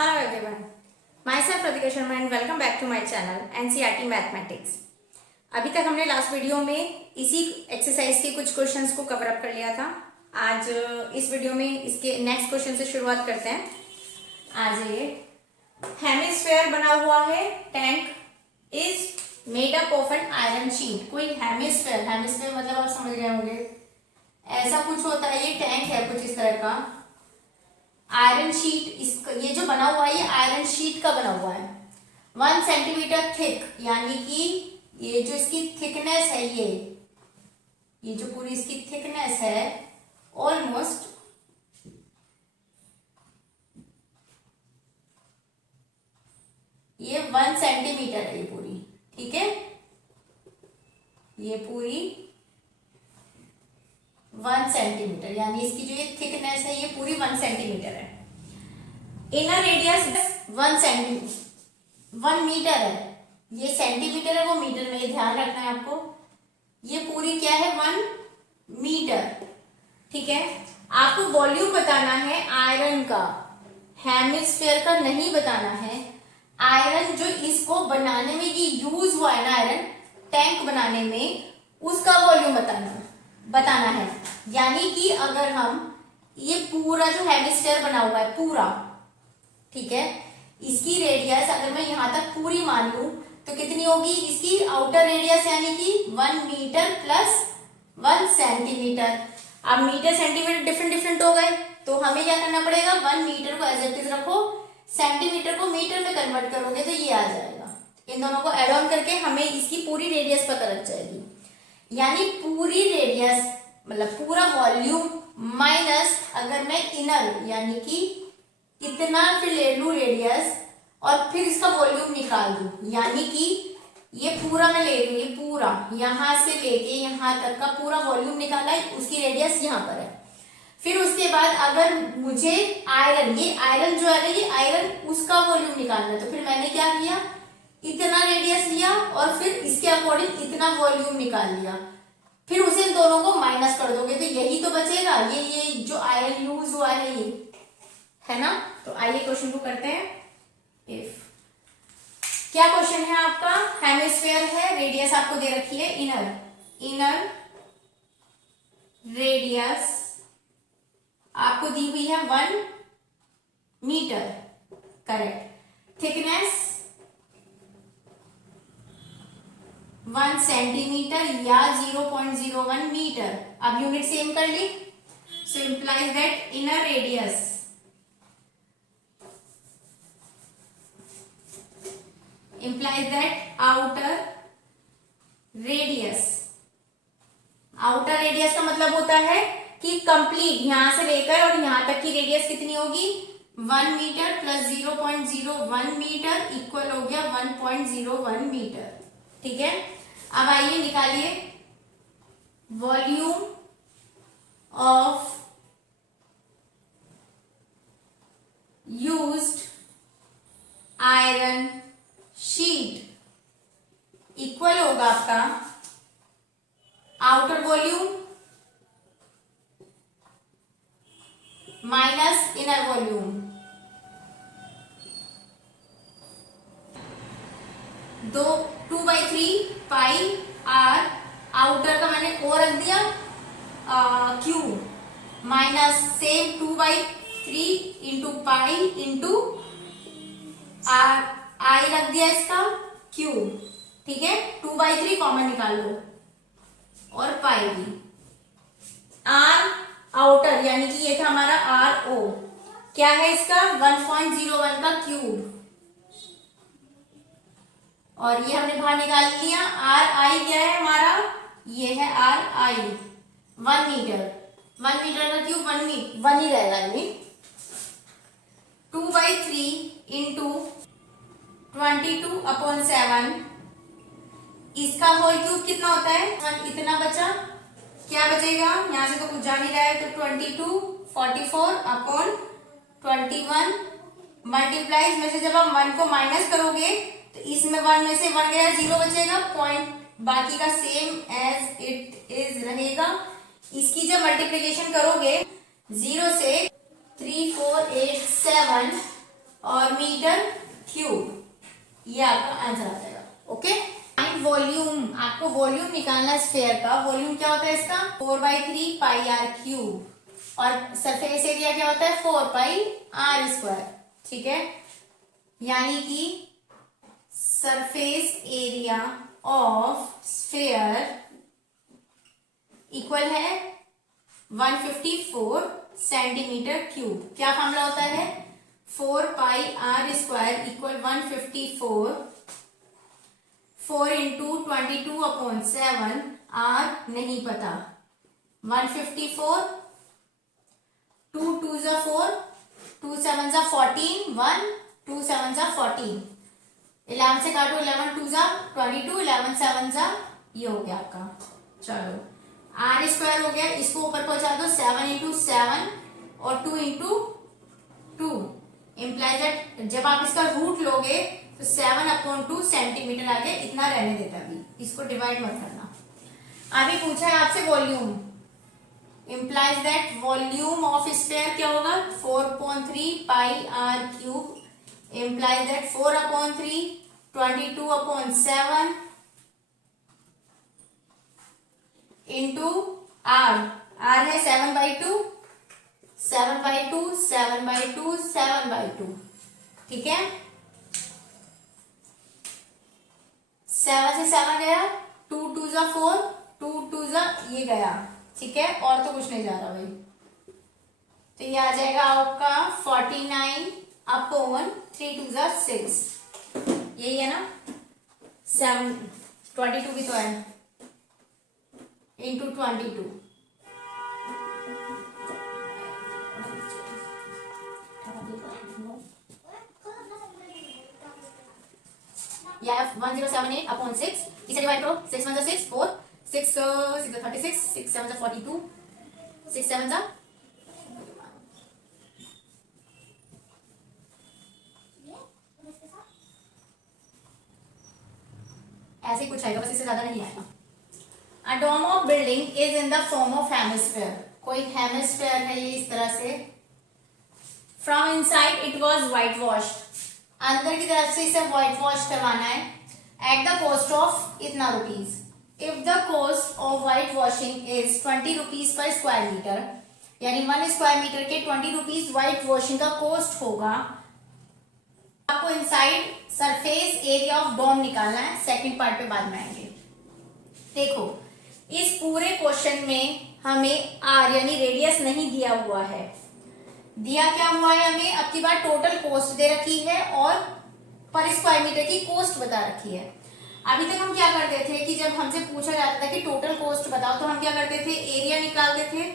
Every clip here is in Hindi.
Hello everyone, myself Radhika Sharma and welcome back to my channel NCERT Mathematics। अभी तक हमने लास्ट वीडियो में इसी एक्सरसाइज के कुछ क्वेश्चंस को कवर अप कर लिया था। आज इस वीडियो में इसके नेक्स्ट क्वेश्चन से शुरुआत करते हैं। आज ये हेमिस्फेयर बना हुआ है, tank is made up of an iron sheet. कोई हेमिस्फेयर मतलब आप समझ गए होंगे, ऐसा कुछ होता है। ये टैंक है कुछ इस तरह का, आयरन शीट। इसका ये जो बना हुआ है ये आयरन शीट का बना हुआ है। 1 सेंटीमीटर थिक, यानी कि ये जो इसकी थिकनेस है, ये जो पूरी इसकी थिकनेस है ऑलमोस्ट ये 1 सेंटीमीटर है। ये पूरी ठीक है, ये पूरी 1 सेंटीमीटर, यानी इसकी जो ये थिकनेस है ये पूरी 1 सेंटीमीटर है। इनर रेडियस 1 मीटर है। ये सेंटीमीटर है, वो मीटर में, ये ध्यान रखना है आपको। ये पूरी क्या है, 1 मीटर। ठीक है, आपको वॉल्यूम बताना है आयरन का, हेमिस्फेयर का नहीं बताना है। आयरन जो इसको बनाने में ये यूज हुआ है ना, आयरन टैंक बनाने में, उसका वॉल्यूम बताना है। यानी कि अगर हम ये पूरा जो हेमिस्फेयर बना हुआ है पूरा, ठीक है, इसकी रेडियस अगर मैं यहां तक पूरी मान लूं तो कितनी होगी इसकी आउटर रेडियस, यानी कि 1 मीटर प्लस 1 सेंटीमीटर। अब मीटर सेंटीमीटर डिफरेंट हो गए, तो हमें क्या करना पड़ेगा, 1 मीटर को एज इट इज रखो, सेंटीमीटर को मीटर में कन्वर्ट करोगे तो ये आ जाएगा। इन दोनों को एड ऑन करके हमें इसकी पूरी रेडियस पता लग जाएगी। यानी पूरी रेडियस मतलब पूरा वॉल्यूम माइनस अगर मैं इनर यानी कि इतना फिर ले लू रेडियस और फिर इसका वॉल्यूम निकाल दूं, यानी कि ये पूरा मैं ले लू, ये पूरा यहां से लेके यहां तक का पूरा वॉल्यूम निकाला है, उसकी रेडियस यहां पर है। फिर उसके बाद अगर मुझे आयरन, ये आयरन जो है ये आयरन उसका वॉल्यूम निकालना है, तो फिर मैंने क्या किया, इतना रेडियस लिया और फिर इसके अकॉर्डिंग इतना वॉल्यूम निकाल लिया। फिर उसे इन दोनों को माइनस कर दोगे तो यही तो बचेगा, ये जो आयरन यूज हुआ है ये है ना। तो आइए क्वेश्चन को करते हैं। इफ क्या क्वेश्चन है आपका, हेमिस्फेयर है, रेडियस आपको दे रखी है इनर रेडियस आपको दी हुई है 1 मीटर, करेक्ट। थिकनेस 1 सेंटीमीटर या 0.01 मीटर। अब यूनिट सेम कर ली, so implies that inner radius implies that outer radius का मतलब होता है कि कंप्लीट यहां से लेकर और यहां तक की रेडियस कितनी होगी, 1 मीटर प्लस 0.01 मीटर इक्वल हो गया 1.01 मीटर। ठीक है, अब आइए निकालिए volume of used iron sheet equal होगा आपका outer volume minus inner volume. 2/3 pi R, outer का मैंने ओ रख दिया cube, minus same 2/3 into pi into R, I रख दिया इसका क्यू। ठीक है, 2/3 कॉमन निकाल लो और पाई भी। आर आउटर यानी कि ये था हमारा आर ओ, क्या है इसका 1.01 का क्यूब, और ये हमने बाहर निकाल लिया। आर आई क्या है हमारा, ये है आर आई 1 मीटर, 1 मीटर का क्यूब 1 ही रहेगा। यानी 2/3 इंटू 22/7, इसका होल क्यूब कितना होता है, इतना बचा। क्या बचेगा, यहां से तो कुछ जा नहीं रहा है, तो 22 44/21 मल्टीप्लाइज में से जब आप 1 को माइनस करोगे तो इसमें 1 में से 1 गया, 0 बचेगा, पॉइंट बाकी का सेम एज इट इज रहेगा। इसकी जब मल्टीप्लीकेशन करोगे 0 से 3, 4, 8, 7 और मीटर क्यूब, ये आपका आंसर आ जाएगा। ओके, वॉल्यूम, आपको वॉल्यूम निकालना है स्फीयर का। वॉल्यूम क्या होता है इसका? 4/3 पाई आर क्यूब, और सरफेस एरिया क्या होता है? 4 पाई आर स्क्वायर। ठीक है, यानी कि surface area of sphere equal है 154 सेंटीमीटर क्यूब। क्या फॉर्मूला होता है? 4 pi are square equal 154, 4 into 22/7, R नहीं पता, 154, 2 2 जा 4, 2 7 जा 14, 1 2 7 जा 14, 11 से काटो, 11 2 जा 22, 11 7 जा, ये हो गया आपका। चलो, आर स्क्वायर हो गया, इसको ऊपर पहुंचा दो, 7 इंटू 7 और 2 इंटू 2, इम्प्लाइज दैट जब आप इसका रूट लोगे तो 7/2 सेंटीमीटर आ गया, इतना रहने देता। अभी इसको डिवाइड मत करना। अभी पूछा है आपसे volume, implies that volume of sphere क्या होगा? 4/3 pi are cube, implies that 4/3 22/7 into R, R है 7/2, 7/2, 7/2, 7/2। ठीक है, 7 से 7 गया, 2 2 जा 4, 2 2 जा ये गया। ठीक है, और तो कुछ नहीं जा रहा भाई, तो ये आ जाएगा आपका 49/3 2 जा 6, यही है ना? 7 22 भी तो है, इंटू 22, या 1078/6, इसे डिवाइड करो, 6 1 6 4, 6 6 36, 6 7 42, 6 7 ऐसे ही कुछ आएगा, बस इससे ज्यादा नहीं आएगा। A dome of building is in the form of hemisphere, कोई हेमिस्फेयर है ये इस तरह से। From inside it was whitewashed, अंदर की तरफ से इसे व्हाइट वॉश करवाना है। एट द कॉस्ट ऑफ इतना rupees. If the cost of white washing is 20 rupees per square metre, यानी 1 स्क्वायर मीटर के 20 रुपीज व्हाइट वॉशिंग का कॉस्ट होगा। आपको inside surface area of dome निकालना है, सेकंड पार्ट पे बाद में आएंगे। देखो, इस पूरे क्वेश्चन में हमें आर यानी रेडियस नहीं दिया हुआ है। दिया क्या हुआ है हमें? अब की बार टोटल कॉस्ट दे रखी है और पर स्क्वायर मीटर की कॉस्ट बता रखी है। अभी तक हम क्या करते थे कि जब हमसे पूछा जाता था कि टोटल कॉस्ट बताओ, तो हम क्या करते थे? एरिया निकालते थे,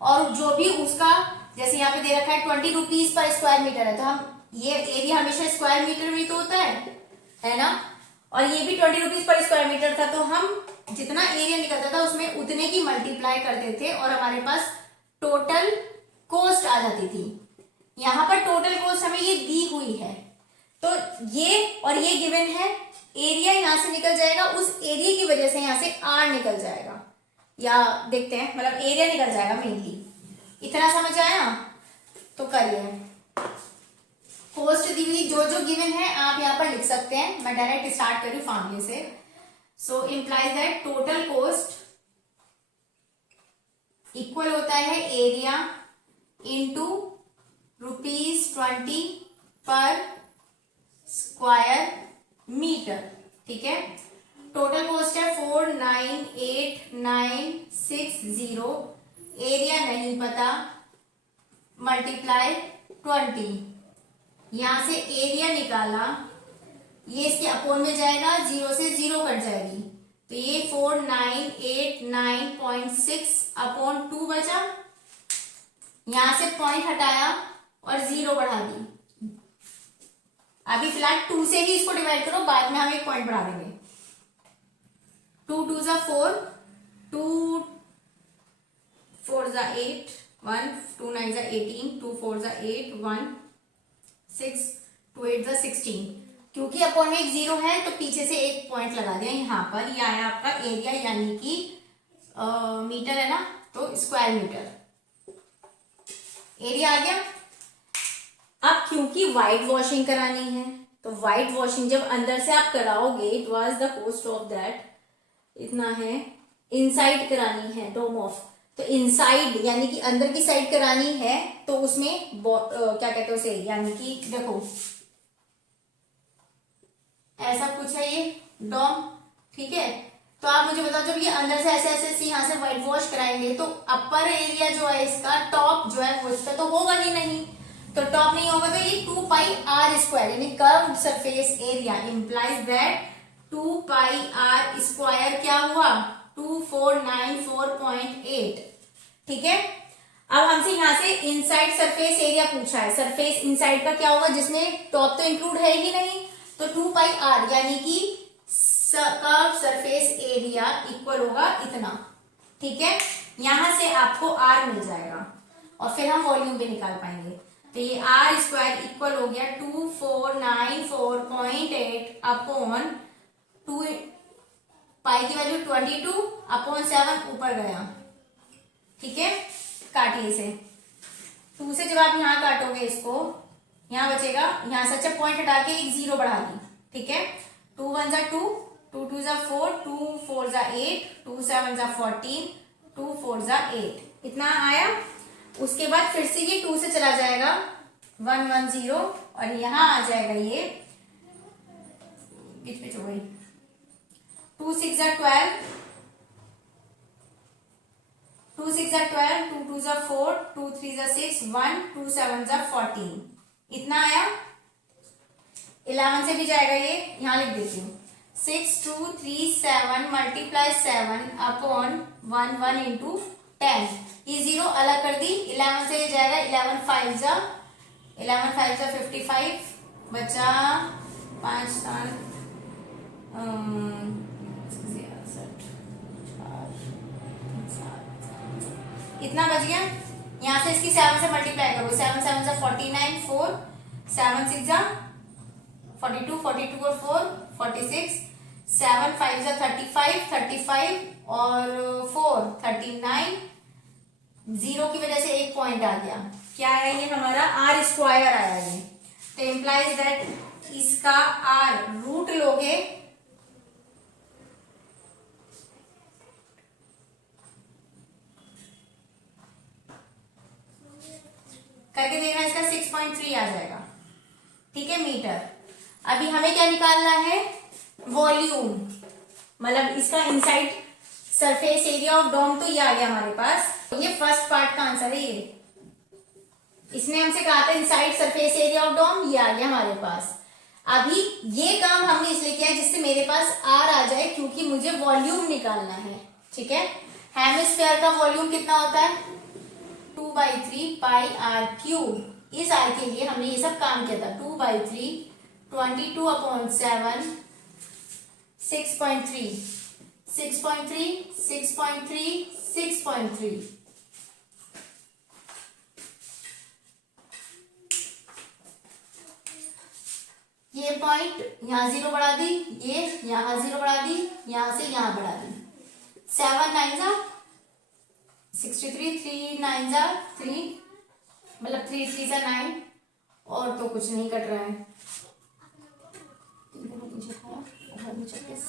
और जो भी उसका, जैसे यहाँ पे दे रखा है 20 रुपीज पर स्क्वायर मीटर है, तो हम ये एरिया हमेशा स्क्वायर मीटर में तो होता है ना, और ये भी 20 रुपीज पर स्क्वायर मीटर था, तो हम जितना एरिया निकलता था उसमें उतने की मल्टीप्लाई करते थे और हमारे पास टोटल कॉस्ट आ जाती थी। यहां पर टोटल कॉस्ट हमें ये दी हुई है, तो ये और ये गिवन है। एरिया यहां से निकल जाएगा, उस एरिया की वजह से यहां से आर निकल जाएगा, या देखते हैं, मतलब एरिया निकल जाएगा मेनली। इतना समझ आया? तो करिए, कॉस्ट दी हुई जो जो गिवन है आप यहां पर लिख सकते हैं। मैं डायरेक्ट स्टार्ट करूं फॉर्मूले से। So implies that total cost equal होता है एरिया इंटू ₹20 पर स्क्वायर मीटर। ठीक है, टोटल कॉस्ट है 498960, एरिया नहीं पता, मल्टीप्लाई 20, यहां से एरिया निकाला, ये इसके अपोन में जाएगा, 0 से 0 कट जाएगी, तो ये 4989.6/2 बचा। यहां से पॉइंट हटाया और 0 बढ़ा दी। अभी फिलहाल 2 से ही इसको डिवाइड करो, बाद में हम एक पॉइंट बढ़ा देंगे। 2 2 जा 4, 2 4 जा 8, 1 2 9 जा 18, 2 4 जा 8, 1 6 2 8 जा 16। क्योंकि अपॉन में एक 0 है तो पीछे से एक पॉइंट लगा दिया यहाँ पर। ये आया आपका एरिया, यानी कि मीटर है ना, तो स्क्वायर मीटर एरिया आ गया। अब क्योंकि व्हाइट वॉशिंग करानी है, तो व्हाइट वॉशिंग जब अंदर से आप कराओगे, it was the cost of that, इतना है। इनसाइड करानी है डोम ऑफ, तो इनसाइड यानी कि अंदर की साइड करानी है, तो उसमें क्या कहते हैं उसे, यानी कि देखो ऐसा कुछ है ये डोम, ठीक है। तो आप मुझे बताओ, जब ये अंदर से ऐसे ऐसे यहाँ से व्हाइट वॉश कराएंगे, तो अपर एरिया जो है इसका, टॉप जो है वो इसका तो होगा ही नहीं, तो टॉप नहीं होगा, तो ये 2 पाई आर स्क्वायर यानी curved surface area implies that 2 pi are square क्या हुआ, 2494.8, ठीक है। अब हमसे यहाँ से इनसाइड सरफेस एरिया पूछा है, सरफेस इनसाइड का क्या होगा, जिसमें टॉप तो इंक्लूड है ही नहीं, तो 2 पाई आर यानी कि कर्व सरफेस एरिया इक्वल होगा इतना, ठीक है। यहां से आपको आर मिल जाएगा और फिर हम वॉल्यूम भी निकाल पाएंगे। तो ये आर स्क्वायर इक्वल हो गया 2494.8 अपॉन 2 पाई की वैल्यू 22/7 ऊपर गया, ठीक है। काटिए इसे, 2 से जब आप यहाँ काटोगे इसको, यहाँ बचेगा, यहाँ से अच्छा पॉइंट हटा के एक 0 बढ़ा दी, ठीक है। 2 1 जा 2, 2 2 जा 4, 2 4 जा 8, 2 7 जा 14, 2 4 जा 8, इतना आया। उसके बाद फिर से ये 2 से चला जाएगा 1 1 0 और यहाँ आ जाएगा ये बीच में हो गई 2 6 जा 12, 2 6 जा 12, 2 2 जा 4, 2 3 जा 6, 1 2 7 जा 14, इतना आया। 11 से भी जाएगा ये, यहां लिख देती हूँ 6 2 3 7 मल्टीप्लाई 7 अपॉन 1 1 इंटू 10, ये 0 अलग कर दी। 11 से जाएगा 11 5 जा 55, बचा 5 7 इतना बच गया। यहां से इसकी 7 से मल्टीप्लाई करो, 7 7 जा 49, 4 7 6 जा 42, 42 और 4 46, 7 5 जा 35, 35 और 4 39, 0 की वजह से एक पॉइंट आ गया, क्या है ये हमारा आर स्क्वायर आया ये। तो इम्प्लाइज दैट इसका आर रूट लोगे करके देखना, इसका 6.3 आ जाएगा, ठीक है, मीटर। अभी हमें क्या निकालना है, वॉल्यूम, मतलब इसका inside surface area of dome, तो ये आ गया हमारे पास। ये फर्स्ट पार्ट का आंसर है, ये इसने हमसे कहा था inside surface area of dome, ये आ गया हमारे पास। अभी ये काम हमने इसलिए किया जिससे मेरे पास आर आ जाए, क्योंकि मुझे वॉल्यूम निकालना है, ठीक है। हेमिस्फीयर का वॉल्यूम कितना होता है, 2/3 पाई आर क्यूब। इस आर के लिए हमने ये सब काम किया था, 2/3 22/7 6.3 6.3 6.3 6.3, ये पॉइंट यहां 0 बढ़ा दी, ये यहां 0 बढ़ा दी, यहां से यहां बढ़ा दी, 7 9 जा 63, 3 9 जा 3, मतलब 3 3 जा 9, और तो कुछ नहीं कट रहा है, 36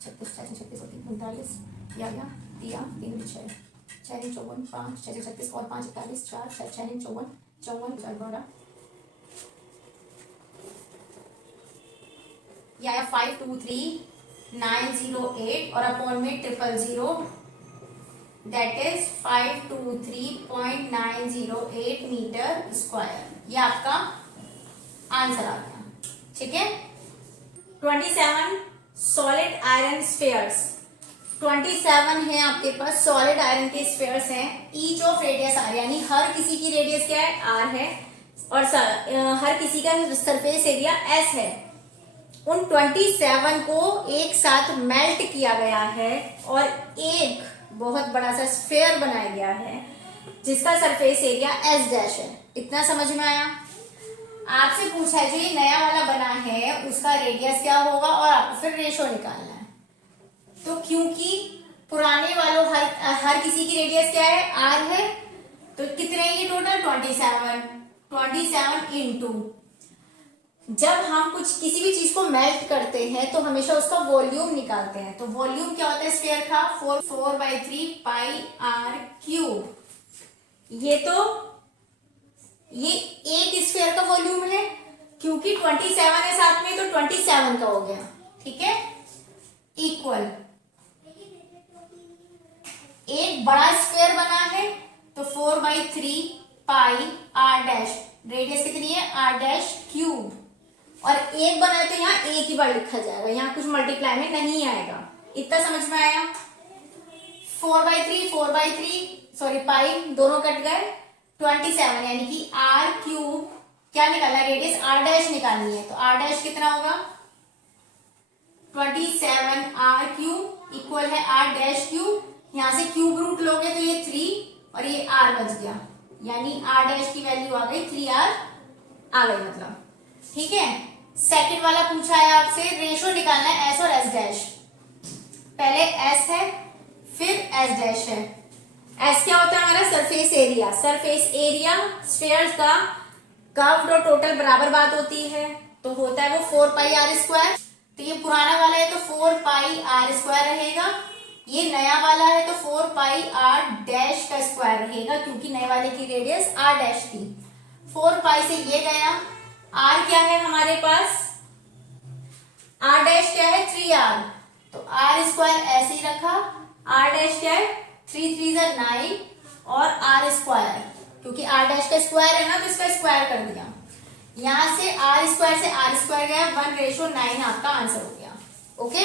36 36 और 39 दिया गया, दिया 3 6 6 54 5 6 36 और 5 41 4 6 6 54 54 4 12, यह आया 523908 और अपॉन में 000, दैट इज 523.908 मीटर स्क्वायर, ये आपका आंसर आ गया, ठीक है। 27 सॉलिड आयरन स्फीयर्स, 27 है आपके पास सॉलिड आयरन के स्फीयर्स हैं, ईच ऑफ रेडियस आर, यानी हर किसी की रेडियस क्या है, आर है, और हर किसी का सरफेस एरिया एस है। उन 27 को एक साथ मेल्ट किया गया है और एक बहुत बड़ा सा स्फीयर बनाया गया है जिसका सरफेस एरिया एस डैश है, इतना समझ में आया। आपसे पूछा है जो ये नया वाला बना है उसका रेडियस क्या होगा और आपको फिर रेशो निकालना है। तो क्योंकि पुराने वालों हर किसी की रेडियस क्या है, आर है, तो कितने हैं ये टोटल 27, 27 इंटू, जब हम कुछ किसी भी चीज को मेल्ट करते हैं तो हमेशा उसका वॉल्यूम निकालते हैं। तो वॉल्यूम क्या होता है स्फीयर का? 4/3 पाई आर क्यूब। ये एक स्फीयर का वॉल्यूम है, क्योंकि 27 है साथ में, तो 27 का हो गया, ठीक है। इक्वल एक बड़ा स्क्वायर बना है, तो 4/3 पाई आर डैश, रेडियस कितनी है? आर डैश क्यूब, और एक बना है तो यहाँ एक ही बार लिखा जाएगा, यहाँ कुछ मल्टीप्लाई में नहीं आएगा। इतना समझ में आया? 4/3 सॉरी पाई दोनों कट गए, 27 यानी कि आर क्यूब क्या निकालना है? रेडियस आर डैश निकालनी है, तो आर डैश कितना होगा? 27 आर क्यूब इक्वल है आर डैश क्यूब, यहां से क्यूब रूट लोगे तो ये 3 और ये आर बच गया, यानी आर डैश की वैल्यू आ गई 3r आ गई मतलब, ठीक है। सेकंड वाला पूछा है आपसे, रेशो निकालना है एस और एस डैश। पहले एस है फिर एस डैश है। एस क्या होता है हमारा? Surface area. Surface area sphere का कर्व्ड और टोटल बराबर बात होती है, तो होता है वो 4 पाई आर स्क्वायर। तो ये पुराना वाला है तो 4 पाई आर स्क्वायर रहेगा, ये नया वाला है तो 4 पाई आर डैश का स्क्वायर रहेगा, क्योंकि नए वाले की रेडियस आर डैश थी। 4 पाई से ये गया, आर क्या है हमारे पास? आर डैश क्या है? 3r, तो आर स्क्वायर ऐसे ही रखा। आर डैश क्या है? 3 3 9 और आर स्क्वायर, क्योंकि आर डैश का स्क्वायर है ना तो इसका स्क्वायर कर दिया। यहां से आर स्क्वायर से आर स्क्वायर गया, 1:9 आपका आंसर हो गया। Okay.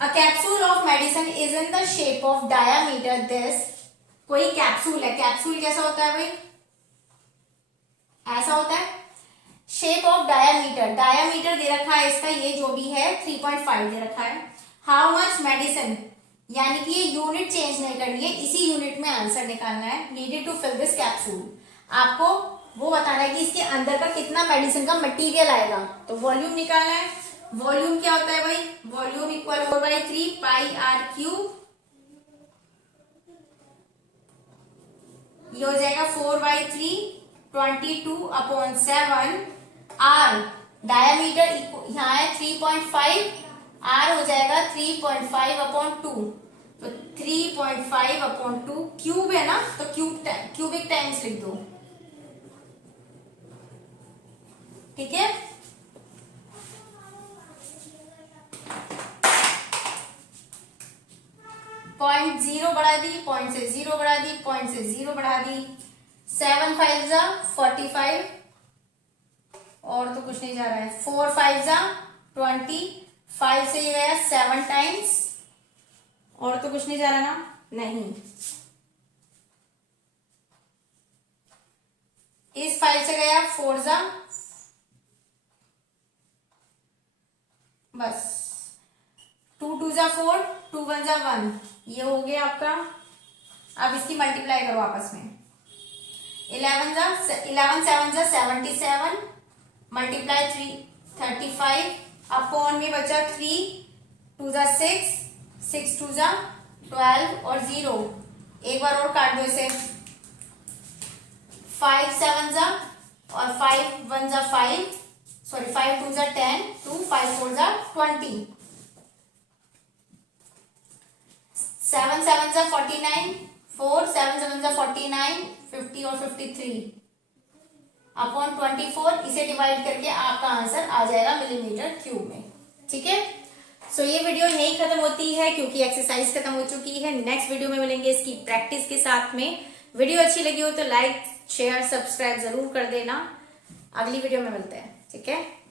A capsule of medicine is in the shape of diameter this. कोई कैप्सूल है, कैप्सूल कैसा होता है भाई? ऐसा होता है। शेप ऑफ डायामीटर, डायामीटर दे रखा है इसका, ये जो भी है 3.5 दे रखा है। हाउ मच मेडिसिन, यानी कि ये यूनिट चेंज नहीं करनी है, इसी यूनिट में आंसर निकालना है। Needed to fill this capsule, आपको वो बताना है कि इसके अंदर का कितना मेडिसिन का मटेरियल आएगा। तो वॉल्यूम निकालना है। वॉल्यूम क्या होता है भाई? Volume equal 4/3 pi are cube, ये हो जाएगा 4/3 22/7 आर। डायमीटर यहाँ है 3.5, आर हो जाएगा 3.5/2, तो 3.5/2 क्यूब है ना, तो क्यूबिक टाइम्स लिख दो, ठीक है। पॉइंट 0 बढ़ा दी, पॉइंट से 0 बढ़ा दी, पॉइंट से 0 बढ़ा दी, 7 5 जा 45, और तो कुछ नहीं जा रहा है, 4 5 जा 20, 5 से ये गया 7 टाइम्स, और तो कुछ नहीं जा रहा ना, नहीं। इस 5 से गया 4 जा, बस 2 2 जा 4, 2 1 जा 1, ये हो गया आपका। अब इसकी मल्टीप्लाई करो आपस में, 11 7 जा 77, मल्टीप्लाई 35, अपॉन में बचा 3 2 जा 6, 6 2 जा 12 और 0, एक बार और काट दो इसे, 5 7 जा और 5 1 जा 5, सॉरी 5 2 जा 10, 2 5 4 जा 20, 7 7 जा 49, 4 7 7 जा 49, 50 और 53 अपॉन 24, इसे डिवाइड करके आपका आंसर आ जाएगा मिलीमीटर क्यूब में, ठीक है। सो ये वीडियो यही खत्म होती है, क्योंकि एक्सरसाइज खत्म हो चुकी है। नेक्स्ट वीडियो में मिलेंगे इसकी प्रैक्टिस के साथ में। वीडियो अच्छी लगी हो तो लाइक शेयर सब्सक्राइब जरूर कर देना। अगली वीडियो में मिलते हैं, ठीक है।